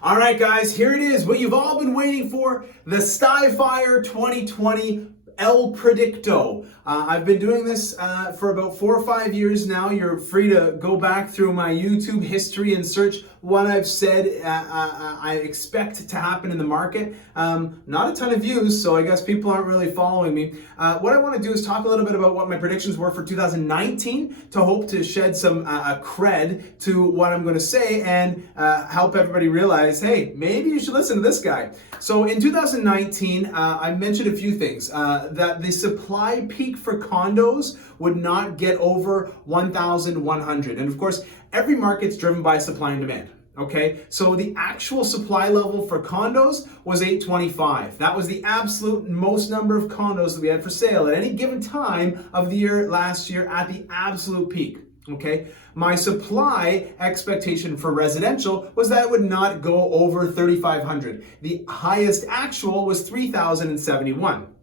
All right, guys, here it is. What you've all been waiting for, the Styfire 2020 El Predicto. I've been doing this for about 4 or 5 years now. You're free to go back through my YouTube history and search what I've said I expect to happen in the market. Not a ton of views, so I guess people aren't really following me. What I want to do is talk a little bit about what my predictions were for 2019 to hope to shed some cred to what I'm going to say and help everybody realize, hey, maybe you should listen to this guy. So in 2019, I mentioned a few things. That the supply peak for condos would not get over 1,100. And of course, every market's driven by supply and demand. Okay, so the actual supply level for condos was 825. That was the absolute most number of condos that we had for sale at any given time of the year last year at the absolute peak. Okay, my supply expectation for residential was that it would not go over 3,500. The highest actual was 3,071.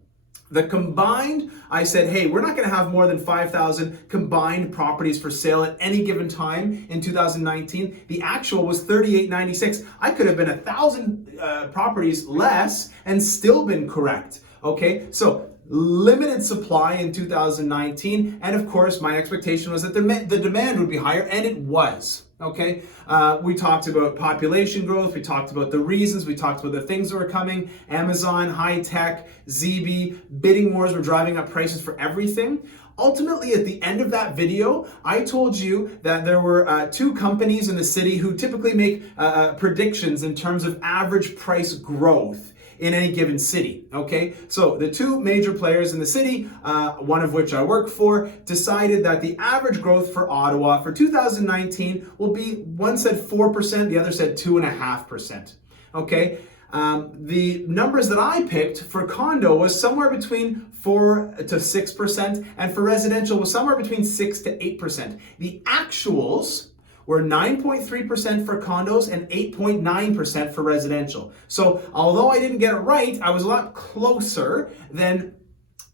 The combined, I said, hey, we're not going to have more than 5,000 combined properties for sale at any given time in 2019. The actual was 3,896. I could have been 1,000 properties less and still been correct. Okay, so limited supply in 2019, and of course, my expectation was that the demand would be higher, and it was. Okay, we talked about population growth, we talked about the reasons, we talked about the things that were coming, Amazon, high tech, ZB, bidding wars were driving up prices for everything. Ultimately, at the end of that video, I told you that there were 2 companies in the city who typically make predictions in terms of average price growth in any given city, okay? So the 2 major players in the city, one of which I work for, decided that the average growth for Ottawa for 2019 will be, one said 4%, the other said 2.5%, okay? The numbers that I picked for condo was somewhere between 4 to 6%, and for residential was somewhere between 6 to 8%. The actuals were 9.3% for condos and 8.9% for residential. So although I didn't get it right, I was a lot closer than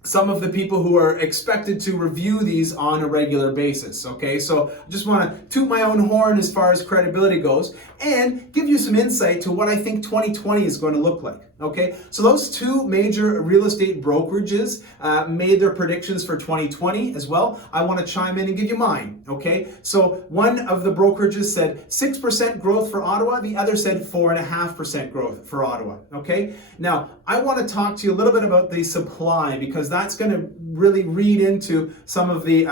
some of the people who are expected to review these on a regular basis, okay? So I just want to toot my own horn as far as credibility goes and give you some insight to what I think 2020 is going to look like, okay? So those 2 major real estate brokerages made their predictions for 2020 as well. I want to chime in and give you mine, okay? So one of the brokerages said 6% growth for Ottawa, the other said 4.5% growth for Ottawa, okay? Now, I want to talk to you a little bit about the supply because that's going to really read into some of the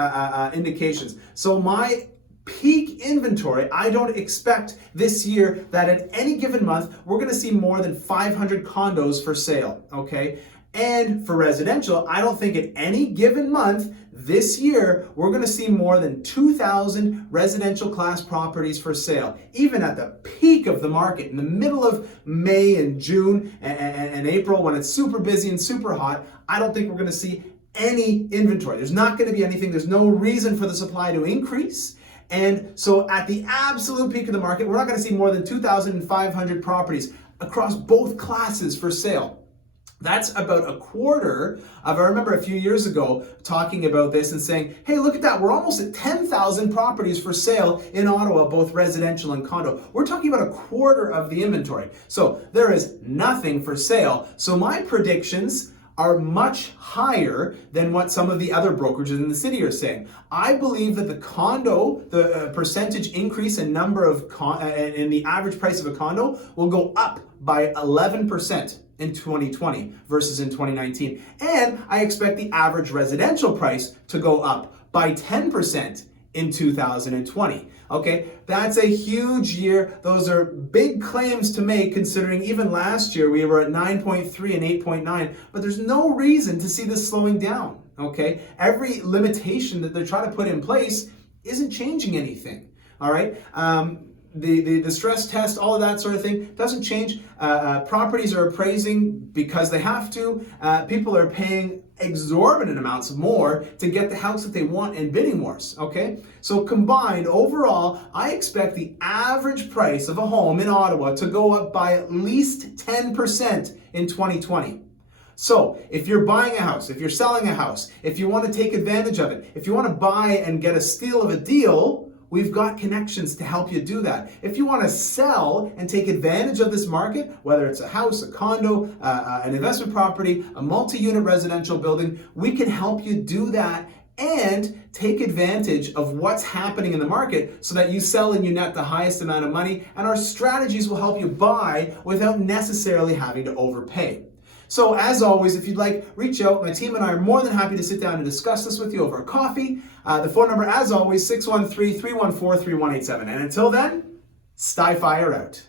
indications. So my peak inventory, I don't expect this year that at any given month, we're going to see more than 500 condos for sale, okay? And for residential, I don't think at any given month this year, we're going to see more than 2,000 residential class properties for sale. Even at the peak of the market, in the middle of May and June and April, when it's super busy and super hot, I don't think we're going to see any inventory. There's not going to be anything. There's no reason for the supply to increase. And so at the absolute peak of the market, we're not going to see more than 2,500 properties across both classes for sale. That's about a quarter of, I remember a few years ago talking about this and saying, hey, look at that, we're almost at 10,000 properties for sale in Ottawa, both residential and condo. We're talking about a quarter of the inventory. So there is nothing for sale. So my predictions are much higher than what some of the other brokerages in the city are saying. I believe that the percentage increase in number of in the average price of a condo will go up by 11% in 2020 versus in 2019. And I expect the average residential price to go up by 10% in 2020. Okay, that's a huge year. Those are big claims to make considering even last year we were at 9.3 and 8.9, but there's no reason to see this slowing down. Okay, every limitation that they're trying to put in place isn't changing anything. All right. The stress test, all of that sort of thing doesn't change. Properties are appraising because they have to. People are paying exorbitant amounts more to get the house that they want in bidding wars, okay? So combined, overall, I expect the average price of a home in Ottawa to go up by at least 10% in 2020. So if you're buying a house, if you're selling a house, if you want to take advantage of it, if you want to buy and get a steal of a deal, we've got connections to help you do that. If you want to sell and take advantage of this market, whether it's a house, a condo, an investment property, a multi-unit residential building, we can help you do that and take advantage of what's happening in the market so that you sell and you net the highest amount of money, and our strategies will help you buy without necessarily having to overpay. So as always, if you'd like, reach out. My team and I are more than happy to sit down and discuss this with you over a coffee. The phone number, as always, 613-314-3187. And until then, Styfire out.